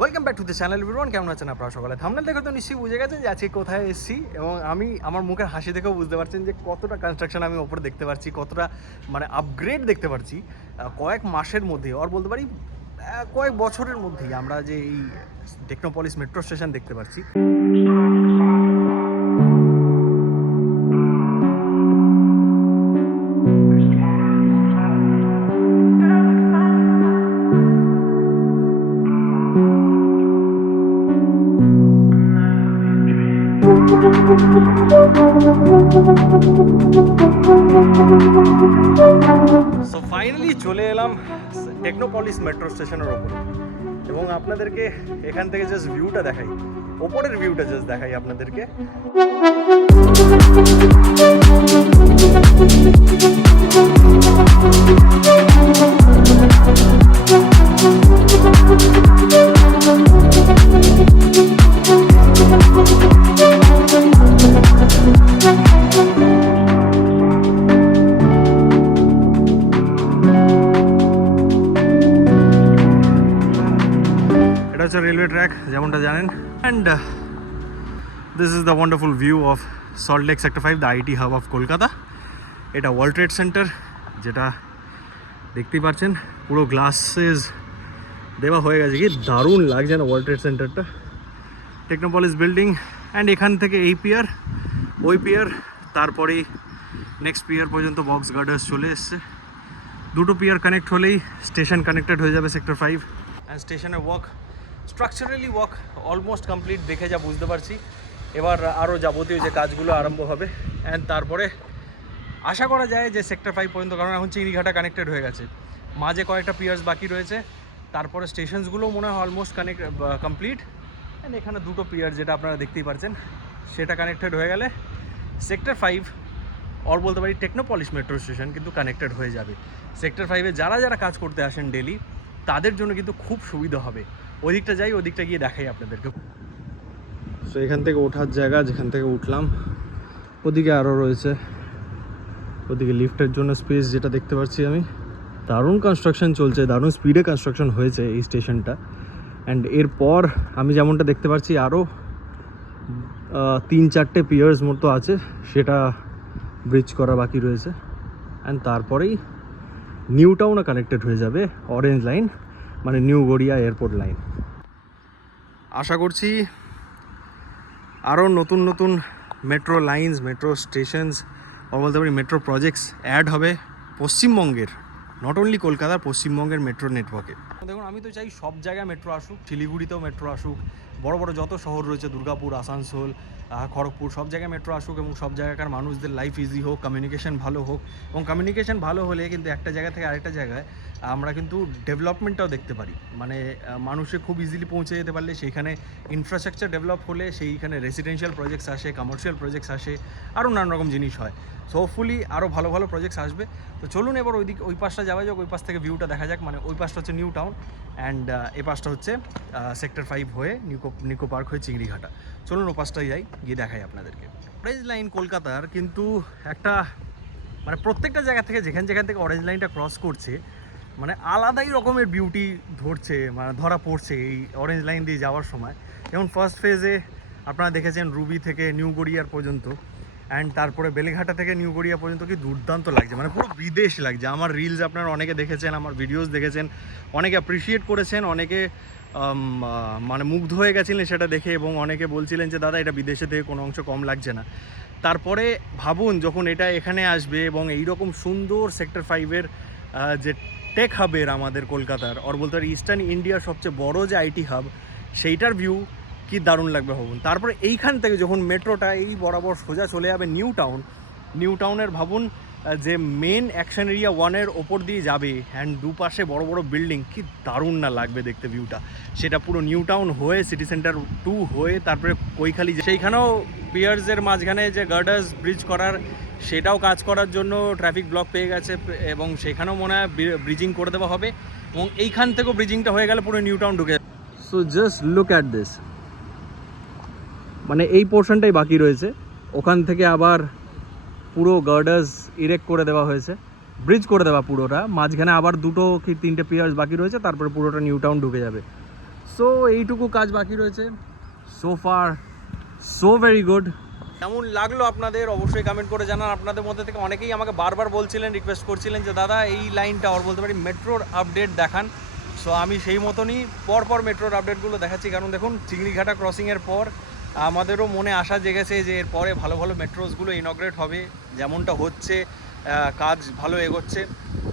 Welcome back to the channel everyone. কেমন আছেন আপনারা সকালে? থাম্বনেল দেখে তো নিশ্চয়ই বুঝে গেছেন যে আজকে কোথায় এসেছি, এবং আমি আমার মুখের হাসি দেখেও বুঝতে পারছেন যে কতটা কনস্ট্রাকশন আমি ওপরে দেখতে পাচ্ছি, কতটা মানে আপগ্রেড দেখতে পাচ্ছি কয়েক মাসের মধ্যে, আর বলতে পারি কয়েক বছরের মধ্যেই আমরা যে এই টেকনোপলিস মেট্রো স্টেশন দেখতে পাচ্ছি। সো ফাইনালি চলে এলাম টেকনোপলিস মেট্রো স্টেশনের ওপরে, এবং আপনাদেরকে এখান থেকে জাস্ট ভিউটা দেখাই, ওপরের ভিউটা জাস্ট দেখাই আপনাদেরকে। এটা হচ্ছে রেলওয়ে ট্র্যাক, যেমনটা জানেন, and this is the wonderful view of salt lake sector 5, the IT hub of Kolkata. এটা ওয়ার্ল্ড ট্রেড সেন্টার, যেটা দেখতেই পাচ্ছেন পুরো গ্লাসেস দেওয়া হয়ে গেছে। কি দারুণ লাগছে না ওয়ার্ল্ড ট্রেড সেন্টারটা। টেকনোপলিস বিল্ডিং, অ্যান্ড এখান থেকে এই পিয়ার, ওই পিয়ার, তারপরেই নেক্সট পিয়ার পর্যন্ত বক্স গার্ডার্স চলে এসছে। দুটো পিয়ার কানেক্ট হলেই স্টেশন কানেক্টেড হয়ে যাবে সেক্টর 5, অ্যান্ড স্টেশনের work, structurally work almost complete দেখে যা বুঝতে পারছি। এবার আরও যাবতীয় যে কাজগুলো আরম্ভ হবে, অ্যান্ড তারপরে আশা করা যায় যে সেক্টর 5 পর্যন্ত, কারণ এখন চিংড়িঘাটা কানেক্টেড হয়ে গেছে, মাঝে কয়েকটা পিয়ার্স বাকি রয়েছে, তারপরে স্টেশনসগুলোও মনে হয় অলমোস্ট কমপ্লিট, অ্যান্ড এখানে দুটো পিয়ার যেটা আপনারা দেখতেই পাচ্ছেন সেটা কানেক্টেড হয়ে গেলে সেক্টর 5 অর বলতে পারি টেকনোপলিস মেট্রো স্টেশন কিন্তু কানেক্টেড হয়ে যাবে। সেক্টর 5-এ যারা যারা কাজ করতে আসেন ডেলি, তাদের জন্য কিন্তু খুব সুবিধা হবে। ওদিকটা যাই, ওদিকটা গিয়ে দেখাই আপনাদেরকে। সো এখান থেকে ওঠার জায়গা, যেখান থেকে উঠলাম ওদিকে আরও রয়েছে, ওদিকে লিফটের জন্য স্পেস যেটা দেখতে পাচ্ছি আমি। দারুণ কনস্ট্রাকশন চলছে, দারুণ স্পিডে কনস্ট্রাকশন হয়েছে এই স্টেশনটা। অ্যান্ড এরপর আমি যেমনটা দেখতে পাচ্ছি আরও 3-4টে পিয়ার্স মতো আছে, সেটা ব্রিজ করা বাকি রয়েছে। অ্যান্ড তারপরেই নিউ টাউনও কানেক্টেড হয়ে যাবে, অরেঞ্জ লাইন মানে নিউ গড়িয়া এয়ারপোর্ট লাইন। আশা করছি আরও নতুন নতুন মেট্রো লাইন্স, মেট্রো স্টেশনস, বলতে পারি মেট্রো প্রজেক্টস অ্যাড হবে পশ্চিমবঙ্গের, নট অনলি কলকাতার, পশ্চিমবঙ্গের মেট্রো নেটওয়ার্কে। দেখুন, আমি তো চাই সব জায়গায় মেট্রো আসুক, শিলিগুড়িতেও মেট্রো আসুক, বড় বড় যত শহর রয়েছে, দুর্গাপুর, আসানসোল, খড়গপুর, সব জায়গায় মেট্রো আসুক, এবং সব জায়গাকার মানুষদের লাইফ ইজি হোক, কমিউনিকেশন ভালো হোক। এবং কমিউনিকেশন ভালো হলে কিন্তু একটা জায়গা থেকে আরেকটা জায়গায় আমরা কিন্তু ডেভেলপমেন্টটাও দেখতে পারি। মানে মানুষে খুব ইজিলি পৌঁছে যেতে পারলে, সেইখানে ইনফ্রাস্ট্রাকচার ডেভেলপ হলে সেইখানে রেসিডেন্সিয়াল প্রজেক্টস আসে, কমার্শিয়াল প্রজেক্টস আসে, আরও নানান রকম জিনিস হয়। সো হোপফুলি আরও ভালো ভালো প্রজেক্টস আসবে। তো চলুন এবার ওই পাশটা যাওয়া যাক, ওই পাশ থেকে ভিউটা দেখা যাক। মানে ওই পাশটা হচ্ছে নিউ টাউন, অ্যান্ড এই পাশটা হচ্ছে সেক্টর 5 হয়ে নিকো পার্ক হয়ে চিংড়িঘাটা। চলুন ও পাশটাই যাই, গিয়ে দেখাই আপনাদেরকে। অরেঞ্জ লাইন কলকাতার কিন্তু একটা মানে প্রত্যেকটা জায়গা থেকে যেখান থেকে অরেঞ্জ লাইনটা ক্রস করছে, মানে আলাদাই রকমের বিউটি ধরছে, মানে ধরা পড়ছে এই অরেঞ্জ লাইন দিয়ে যাওয়ার সময়। যেমন ফার্স্ট ফেজে আপনারা দেখেছেন রুবি থেকে নিউ গড়িয়ার পর্যন্ত, অ্যান্ড তারপরে বেলেঘাটা থেকে নিউ গড়িয়া পর্যন্ত কি দুর্দান্ত লাগছে, মানে পুরো বিদেশ লাগছে। আমার রিলস আপনারা অনেকে দেখেছেন, আমার ভিডিওস দেখেছেন, অনেকে অ্যাপ্রিসিয়েট করেছেন, অনেকে মানে মুগ্ধ হয়ে গেছিলেন সেটা দেখে, এবং অনেকে বলছিলেন যে দাদা এটা বিদেশে থেকে কোনো অংশ কম লাগছে না। তারপরে ভাবুন যখন এটা এখানে আসবে, এবং এইরকম সুন্দর সেক্টর 5-এর যে টেক হাবের আমাদের কলকাতার, আর বলতে পারি ইস্টার্ন ইন্ডিয়ার সবচেয়ে বড় যে আইটি হাব, সেইটার ভিউ কি দারুণ লাগবে ভাবুন। তারপরে এইখান থেকে যখন মেট্রোটা এই বরাবর সোজা চলে যাবে নিউ টাউনের ভাবুন যে মেন অ্যাকশন এরিয়া 1-এর ওপর দিয়ে যাবে, অ্যান্ড দুপাশে বড় বড় বিল্ডিং, কি দারুণ না লাগবে দেখতে ভিউটা। সেটা পুরো নিউ টাউন হয়ে সিটি সেন্টার 2 হয়ে তারপরে কৈখালি, সেইখানেও পিয়ার্সের মাঝখানে যে গার্ডার্স ব্রিজ করার, সেটাও কাজ করার জন্য ট্রাফিক ব্লক পেয়ে গেছে, এবং সেখানেও মনে হয় ব্রিজিং করে দেওয়া হবে, এবং এইখান থেকেও ব্রিজিংটা হয়ে গেলে পুরো নিউ টাউন ঢুকে যাবে। So just look at this, মানে এই পোর্শনটাই বাকি রয়েছে, ওখান থেকে আবার পুরো গার্ডার্স ইরেক্ট করে দেওয়া হয়েছে, ব্রিজ করে দেওয়া পুরোটা, মাঝখানে আবার 2 কি 3টে পিয়ার্স বাকি রয়েছে, তারপরে পুরোটা নিউ টাউন ঢুকে যাবে। সো এইটুকু কাজ বাকি রয়েছে। So far so very good. কেমন লাগলো আপনাদের অবশ্যই কমেন্ট করে জানান। আপনাদের মধ্যে থেকে অনেকেই আমাকে বারবার বলছিলেন, রিকোয়েস্ট করছিলেন যে দাদা এই লাইনটা ওর বলতে পারি মেট্রোর আপডেট দেখান। সো আমি সেই মতনই পরপর মেট্রোর আপডেটগুলো দেখাচ্ছি। কারণ দেখুন চিংড়িঘাটা ক্রসিংয়ের পর আমাদেরও মনে আশা জেগেছে যে এরপরে ভালো ভালো মেট্রোসগুলো ইনগ্রেট হবে, যেমনটা হচ্ছে কাজ ভালো এগোচ্ছে।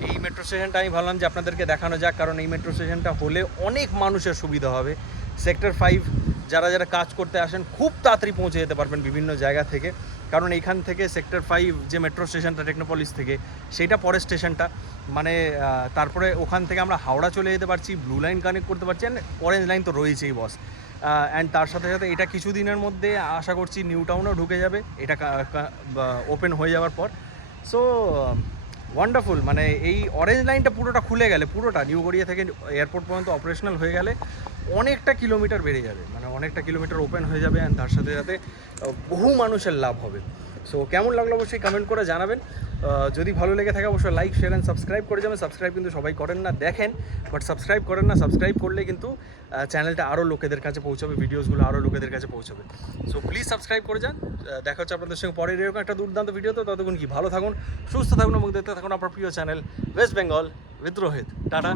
এই মেট্রো স্টেশনটা আমি ভাবলাম যে আপনাদেরকে দেখানো যাক, কারণ এই মেট্রো স্টেশনটা হলে অনেক মানুষের সুবিধা হবে। সেক্টর 5 যারা যারা কাজ করতে আসেন খুব তাড়াতাড়ি পৌঁছে যেতে পারবেন বিভিন্ন জায়গা থেকে, কারণ এইখান থেকে সেক্টর 5 যে মেট্রো স্টেশনটা টেকনোপলিস থেকে, সেইটা পরের স্টেশনটা। মানে তারপরে ওখান থেকে আমরা হাওড়া চলে যেতে পারছি, ব্লু লাইন কানেক্ট করতে পারছি, অ্যান্ড অরেঞ্জ লাইন তো রয়েছেই বস। অ্যান্ড তার সাথে সাথে এটা কিছু দিনের মধ্যে আশা করছি নিউ টাউনেও ঢুকে যাবে, এটা ওপেন হয়ে যাওয়ার পর। সো ওয়ান্ডারফুল, মানে এই অরেঞ্জ লাইনটা পুরোটা খুলে গেলে, পুরোটা নিউ গড়িয়া থেকে এয়ারপোর্ট পর্যন্ত অপারেশনাল হয়ে গেলে অনেকটা কিলোমিটার বেড়ে যাবে, মানে অনেকটা কিলোমিটার ওপেন হয়ে যাবে, অ্যান্ড তার সাথে সাথে বহু মানুষের লাভ হবে। সো কেমন লাগলো অবশ্যই কমেন্ট করে জানাবেন। যদি ভালো লেগে থাকে অবশ্যই লাইক, শেয়ার অ্যান্ড সাবস্ক্রাইব করে যাবেন। সাবস্ক্রাইব কিন্তু সবাই করেন না, দেখেন বাট সাবস্ক্রাইব করেন না। সাবস্ক্রাইব করলে কিন্তু চ্যানেলটা আরও লোকেদের কাছে পৌঁছাবে, ভিডিওসগুলো আরও লোকেদের কাছে পৌঁছাবে। সো প্লিজ সাবস্ক্রাইব করে যান। দেখা হচ্ছে আপনাদের সঙ্গে পরের এরকম একটা দুর্দান্ত ভিডিও। তো ততক্ষণ কি ভালো থাকুন, সুস্থ থাকুন এবং দেখতে থাকুন আপনার প্রিয় channel West Bengal with Rohit. Tata.